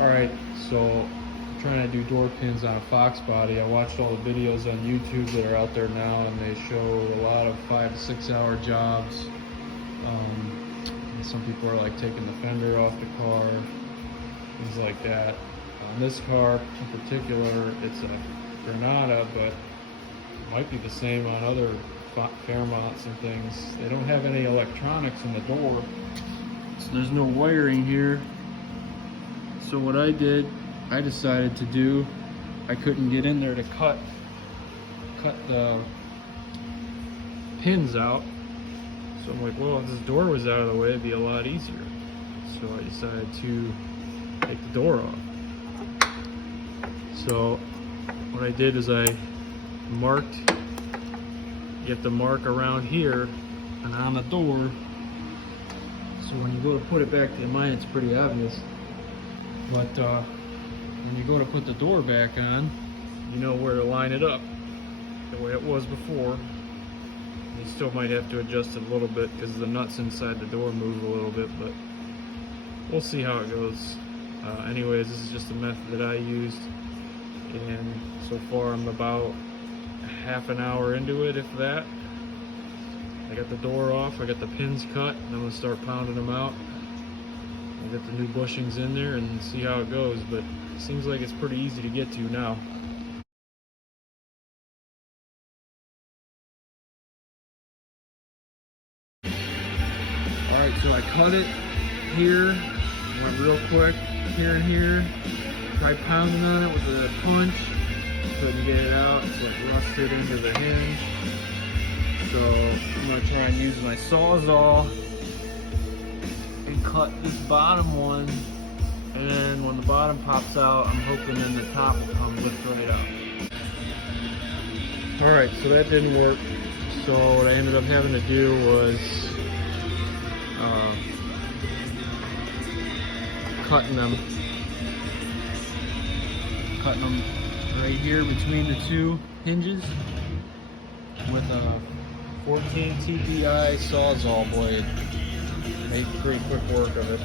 Alright, so I'm trying to do door pins on a Foxbody. I watched all the videos on YouTube that are out there now, and they show a lot of 5 to 6 hour jobs. And some people are like taking the fender off the car, things like that. On this car in particular, it's a Granada, but it might be the same on other Fairmonts and things. They don't have any electronics in the door, so there's no wiring here. So what I did, I decided to do, I couldn't get in there to cut the pins out. So I'm like, well, if this door was out of the way, it'd be a lot easier. So I decided to take the door off. So what I did is I marked, you have to mark around here and on the door. So when you go to put it back, in mine it's pretty obvious. But when you go to put the door back on, you know where to line it up the way it was before. You still might have to adjust it a little bit because the nuts inside the door move a little bit, but we'll see how it goes. Anyways, this is just a method that I used, and so far I'm about half an hour into it, if that. I got the door off, I got the pins cut, and I'm going to start pounding them out. I'll get the new bushings in there and see how it goes, but it seems like it's pretty easy to get to now. Alright, so I cut it here, went real quick, here and here, tried pounding on it with a punch, couldn't get it out, it's like rusted into the hinge. So I'm going to try and use my Sawzall and cut this bottom one, and then when the bottom pops out, I'm hoping then the top will come lift right up. Alright, so that didn't work. So what I ended up having to do was cutting them right here between the two hinges with a 14 TPI Sawzall blade. Made pretty quick work of it.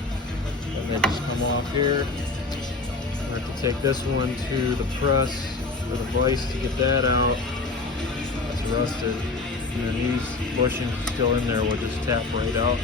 And they just come off here. I have to take this one to the press for the vise to get that out. It's rusted. And these bushings still in there will just tap right out.